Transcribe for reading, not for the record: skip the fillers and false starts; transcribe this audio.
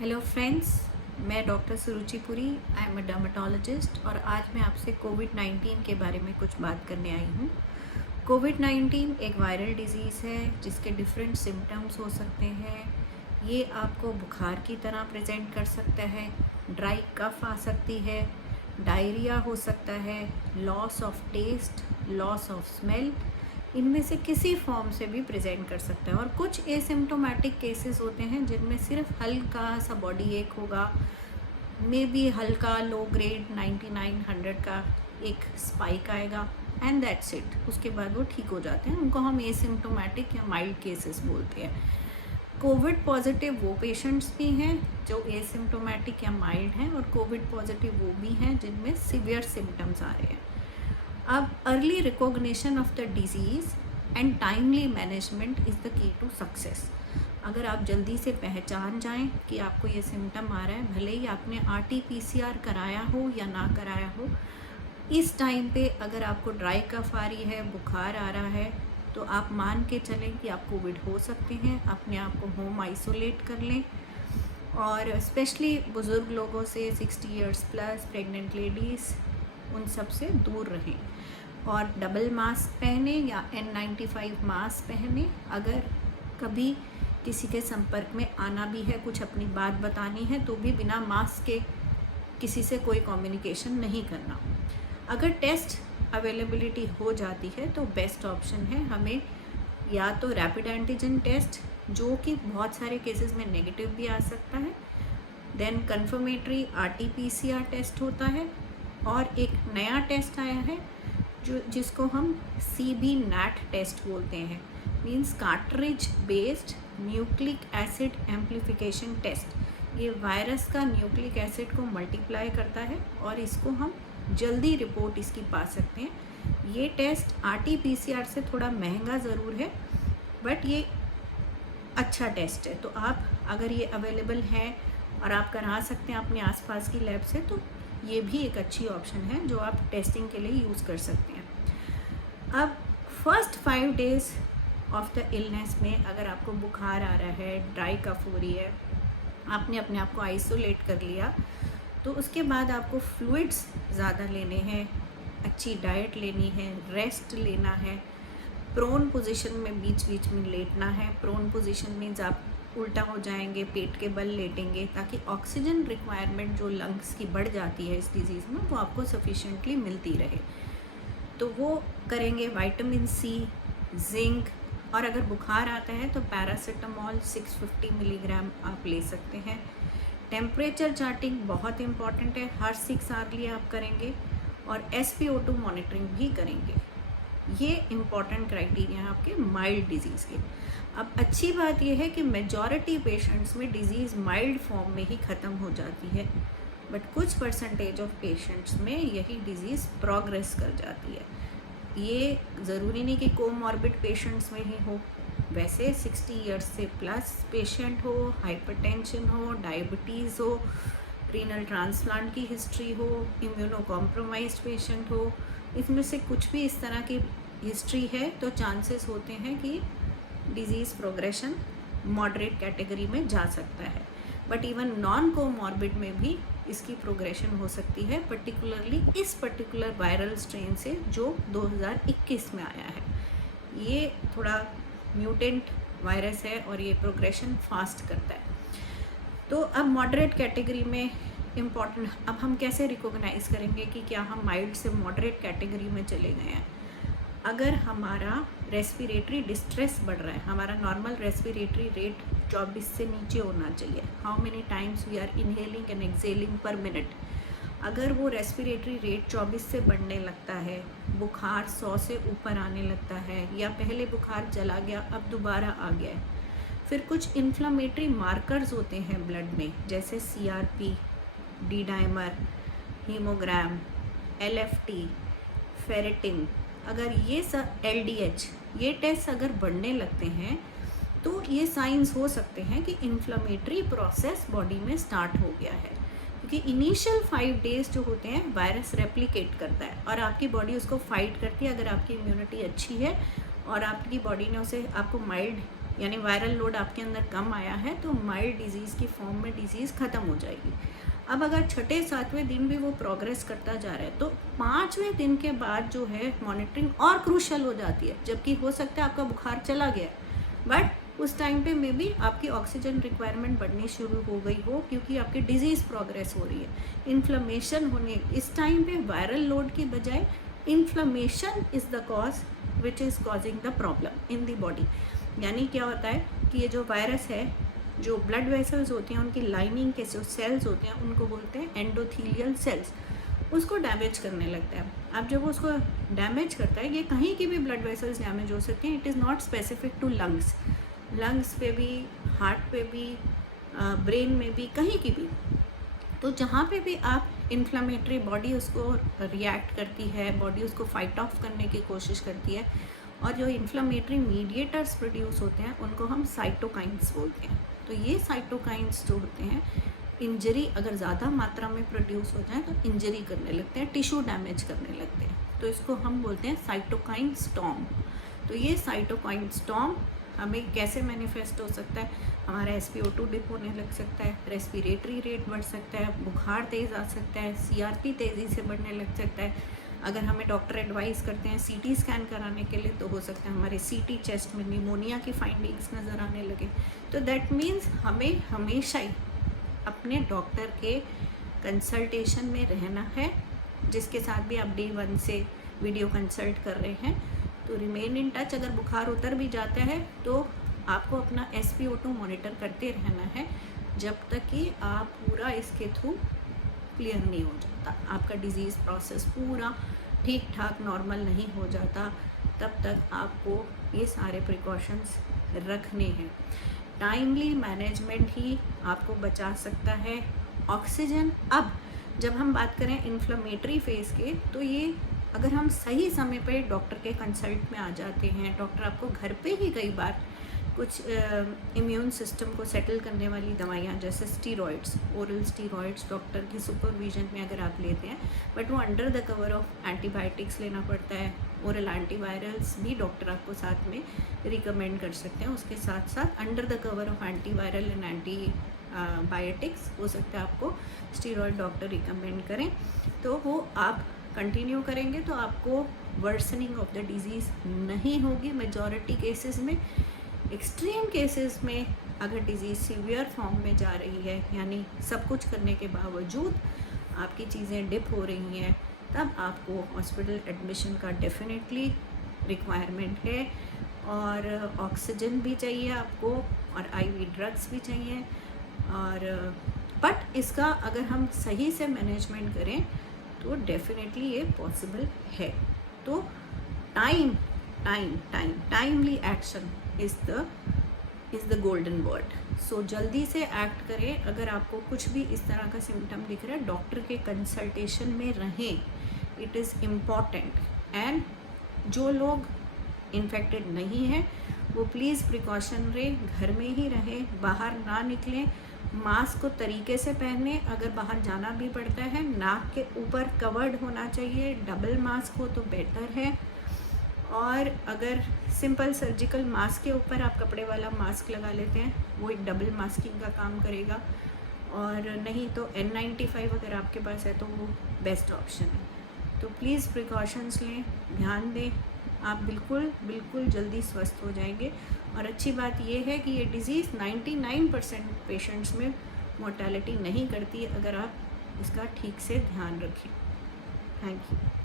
Hello friends, मैं doctor सुरुचिपुरी। I am a dermatologist और आज मैं आपसे कोविड-19 के बारे में कुछ बात करने आई हूँ। कोविड-19 एक वायरल डिज़ीज़ है जिसके डिफरेंट सिम्टम्स हो सकते हैं। ये आपको बुखार की तरह प्रेजेंट कर सकता है, ड्राई कफ आ सकती है, डायरिया हो सकता है, loss of taste, loss of smell, इनमें से किसी फॉर्म से भी प्रेजेंट कर सकता है। और कुछ एसिम्प्टोमेटिक केसेस होते हैं जिनमें सिर्फ हल्का सा बॉडी एक होगा, मे बी हल्का लो ग्रेड 99-100 का एक स्पाइक आएगा एंड दैट्स इट। उसके बाद वो ठीक हो जाते हैं, उनको हम एसिम्प्टोमेटिक या माइल्ड केसेस बोलते हैं। कोविड पॉजिटिव वो पेशेंट्स भी हैं जो एसिम्प्टोमेटिक या माइल्ड हैं, और कोविड पॉजिटिव वो भी हैं जिनमें सीवियर सिम्टम्स आ रहे हैं। अब early recognition of the disease and timely management is the key to success. अगर आप जल्दी से पहचान जाएं कि आपको ये सिम्टम आ रहा है, भले ही आपने RT-PCR कराया हो या ना कराया हो, इस टाइम पे अगर आपको ड्राई कफ आ रही है, बुखार आ रहा है, तो आप मान के चलें कि आप कोविड हो सकते हैं। अपने आप को होम आइसोलेट कर लें और स्पेशली बुज़ुर्ग लोगों से 60 इयर्स प्लस, प्रेग्नेंट लेडीज़, उन सब से दूर रहें और डबल मास्क पहने या N95 मास्क पहने। अगर कभी किसी के संपर्क में आना भी है, कुछ अपनी बात बतानी है, तो भी बिना मास्क के किसी से कोई कम्युनिकेशन नहीं करना। अगर टेस्ट अवेलेबिलिटी हो जाती है तो बेस्ट ऑप्शन है हमें या तो रैपिड एंटीजन टेस्ट, जो कि बहुत सारे केसेस में नेगेटिव भी आ सकता है, देन कन्फर्मेटरी RT-PCR टेस्ट होता है, और एक नया टेस्ट आया है जिसको हम CB-NAT टेस्ट बोलते हैं, means cartridge based nucleic acid amplification test. ये वायरस का न्यूक्लिक एसिड को मल्टीप्लाई करता है और इसको हम जल्दी रिपोर्ट इसकी पा सकते हैं। ये टेस्ट RT-PCR से थोड़ा महंगा ज़रूर है, बट ये अच्छा टेस्ट है। तो आप अगर ये अवेलेबल है और आप करा सकते हैं अपने आसपास की लैब से, तो ये भी एक अच्छी ऑप्शन है जो आप टेस्टिंग के लिए यूज़ कर सकते हैं। अब first 5 days of the illness में अगर आपको बुखार आ रहा है, ड्राई कफ हो रही है, आपने अपने आप को आइसोलेट कर लिया, तो उसके बाद आपको फ्लूइड्स ज़्यादा लेने हैं, अच्छी डाइट लेनी है, रेस्ट लेना है, प्रोन पोजीशन में बीच बीच में लेटना है। प्रोन पोजीशन मीन्स आप उल्टा हो जाएंगे, पेट के बल लेटेंगे, ताकि ऑक्सीजन रिक्वायरमेंट जो लंग्स की बढ़ जाती है इस डिज़ीज़ में, वो आपको सफिशेंटली मिलती रहे। तो वो करेंगे। विटामिन C, जिंक, और अगर बुखार आता है तो पैरासीटामोल 650 मिलीग्राम आप ले सकते हैं। टेम्परेचर चार्टिंग बहुत इम्पॉर्टेंट है, हर 6 आवर्ली आप करेंगे, और SpO2 मॉनिटरिंग भी करेंगे। ये इम्पॉर्टेंट क्राइटेरिया हैं आपके माइल्ड डिजीज़ के। अब अच्छी बात यह है कि मेजॉरिटी पेशेंट्स में डिज़ीज़ माइल्ड फॉर्म में ही ख़त्म हो जाती है, बट कुछ परसेंटेज ऑफ पेशेंट्स में यही डिज़ीज़ प्रोग्रेस कर जाती है। ये ज़रूरी नहीं कि कोमॉर्बिड पेशेंट्स में ही हो, वैसे 60 इयर्स से प्लस पेशेंट हो, हाइपरटेंशन हो, डायबिटीज़ हो, रीनल ट्रांसप्लांट की हिस्ट्री हो, इम्यूनो कॉम्प्रोमाइज्ड पेशेंट हो, इसमें से कुछ भी इस तरह की हिस्ट्री है तो चांसेस होते हैं कि डिज़ीज़ प्रोग्रेशन मॉडरेट कैटेगरी में जा सकता है। बट इवन नॉन कोमॉर्बिड में भी इसकी प्रोग्रेशन हो सकती है, पर्टिकुलरली इस पर्टिकुलर वायरल स्ट्रेन से जो 2021 में आया है। ये थोड़ा म्यूटेंट वायरस है और ये प्रोग्रेशन फास्ट करता है। तो अब मॉडरेट कैटेगरी में इम्पॉर्टेंट, अब हम कैसे रिकॉग्नाइज़ करेंगे कि क्या हम माइल्ड से मॉडरेट कैटेगरी में चले गए हैं? अगर हमारा रेस्पिरेटरी डिस्ट्रेस बढ़ रहा है, हमारा नॉर्मल रेस्पिरेटरी रेट 24 से नीचे होना चाहिए, how many times we are inhaling and exhaling per minute, अगर वो रेस्पिरेटरी रेट 24 से बढ़ने लगता है, बुखार 100 से ऊपर आने लगता है, या पहले बुखार चला गया अब दोबारा आ गया है, फिर कुछ इन्फ्लामेटरी मार्कर्स होते हैं ब्लड में, जैसे CRP, D dimer, haemogram, LFT, ferritin, अगर ये सब LDH, ये टेस्ट अगर बढ़ने लगते हैं तो ये साइंस हो सकते हैं कि इन्फ्लामेटरी प्रोसेस बॉडी में स्टार्ट हो गया है। क्योंकि इनिशियल 5 डेज़ जो होते हैं वायरस रेप्लिकेट करता है और आपकी बॉडी उसको फाइट करती है। अगर आपकी इम्यूनिटी अच्छी है और आपकी बॉडी ने उसे आपको माइल्ड यानी वायरल लोड आपके अंदर कम आया है तो माइल्ड डिजीज़ की फॉर्म में डिजीज़ ख़त्म हो जाएगी। अब अगर छठे सातवें दिन भी वो प्रोग्रेस करता जा रहा है तो 5वें दिन के बाद जो है मॉनिटरिंग और क्रूशल हो जाती है, जबकि हो सकता है आपका बुखार चला गया बट उस टाइम पे में भी आपकी ऑक्सीजन रिक्वायरमेंट बढ़नी शुरू हो गई हो क्योंकि आपकी डिजीज़ प्रोग्रेस हो रही है, इन्फ्लेमेशन होने। इस टाइम पे वायरल लोड की बजाय inflammation is the cause which is causing the problem in the body. यानी क्या होता है कि ये जो वायरस है, जो ब्लड वेसल्स होती हैं उनकी लाइनिंग के जो सेल्स होते हैं उनको बोलते हैं एंडोथीलियल सेल्स, उसको डैमेज करने लगता है। अब जब उसको डैमेज करता है, ये कहीं की भी ब्लड वेसल्स डैमेज हो सकती हैं, it is not specific to lungs, lungs पे भी, हार्ट पे भी, ब्रेन में भी, कहीं की भी। तो जहाँ पे भी आप इन्फ्लामेटरी बॉडी उसको रिएक्ट करती है, बॉडी उसको फाइट ऑफ करने की कोशिश करती है और जो इन्फ्लामेटरी मीडिएटर्स प्रोड्यूस होते हैं उनको हम साइटोकाइंस बोलते हैं। तो ये साइटोकाइंस जो होते हैं, इंजरी अगर ज़्यादा मात्रा में प्रोड्यूस हो जाए तो इंजरी करने लगते हैं, टिश्यू डैमेज करने लगते हैं, तो इसको हम बोलते हैं साइटोकाइन स्टॉर्म। तो ये साइटोकाइन स्टॉर्म हमें कैसे मैनिफेस्ट हो सकता है, हमारा SpO2 डिप होने लग सकता है, रेस्पिरेटरी रेट बढ़ सकता है, बुखार तेज़ आ सकता है, CRP तेज़ी से बढ़ने लग सकता है। अगर हमें डॉक्टर एडवाइस करते हैं CT स्कैन कराने के लिए तो हो सकता है हमारे CT चेस्ट में निमोनिया की फाइंडिंग्स नज़र आने लगे। तो दैट मीन्स हमें हमेशा ही अपने डॉक्टर के कंसल्टेशन में रहना है, जिसके साथ भी आप Day 1 से वीडियो कंसल्ट कर रहे हैं। तो रिमेन इन टच। अगर बुखार उतर भी जाता है तो आपको अपना SpO2 मॉनिटर करते रहना है जब तक कि आप पूरा इसके थ्रू क्लियर नहीं हो जाता, आपका डिज़ीज़ प्रोसेस पूरा ठीक ठाक नॉर्मल नहीं हो जाता, तब तक आपको ये सारे प्रिकॉशंस रखने हैं। टाइमली मैनेजमेंट ही आपको बचा सकता है। ऑक्सीजन, अब जब हम बात करें इन्फ्लेमेटरी फेज़ के, तो ये अगर हम सही समय पे डॉक्टर के कंसल्ट में आ जाते हैं, डॉक्टर आपको घर पे ही कई बार कुछ इम्यून सिस्टम को सेटल करने वाली दवाइयाँ जैसे स्टीरॉइड्स, ओरल स्टीरॉइड्स डॉक्टर की सुपरविजन में अगर आप लेते हैं, बट वो under the cover of antibiotics लेना पड़ता है। ओरल एंटीवायरल्स भी डॉक्टर आपको साथ में रिकमेंड कर सकते हैं, उसके साथ साथ under the cover of antiviral and antibiotics हो सकता है आपको स्टीरॉइड डॉक्टर रिकमेंड करें। तो वो आप कंटिन्यू करेंगे तो आपको वर्सनिंग ऑफ द डिज़ीज़ नहीं होगी। मेजॉरिटी केसेस में, एक्सट्रीम केसेस में अगर डिज़ीज़ सीवियर फॉर्म में जा रही है, यानी सब कुछ करने के बावजूद आपकी चीज़ें डिप हो रही हैं, तब आपको हॉस्पिटल एडमिशन का डेफिनेटली रिक्वायरमेंट है। और ऑक्सीजन भी चाहिए आपको और IV ड्रग्स भी चाहिए। और बट इसका अगर हम सही से मैनेजमेंट करें तो डेफिनेटली ये पॉसिबल है। तो timely action is the golden word. So जल्दी से एक्ट करें। अगर आपको कुछ भी इस तरह का सिम्टम दिख रहा है, डॉक्टर के कंसल्टेशन में रहें, इट इज़ इम्पॉर्टेंट। एंड जो लोग इन्फेक्टेड नहीं हैं वो प्लीज़ प्रिकॉशन रहें, घर में ही रहें, बाहर ना निकलें, मास्क को तरीके से पहने। अगर बाहर जाना भी पड़ता है, नाक के ऊपर कवर्ड होना चाहिए, डबल मास्क हो तो बेटर है। और अगर सिंपल सर्जिकल मास्क के ऊपर आप कपड़े वाला मास्क लगा लेते हैं, वो एक डबल मास्किंग का काम करेगा। और नहीं तो N95 अगर आपके पास है तो वो बेस्ट ऑप्शन है। तो प्लीज़ प्रिकॉशंस लें, ध्यान दें, आप बिल्कुल जल्दी स्वस्थ हो जाएंगे। और अच्छी बात यह है कि ये डिज़ीज़ 99% पेशेंट्स में मोर्टेलिटी नहीं करती अगर आप इसका ठीक से ध्यान रखें। Thank you.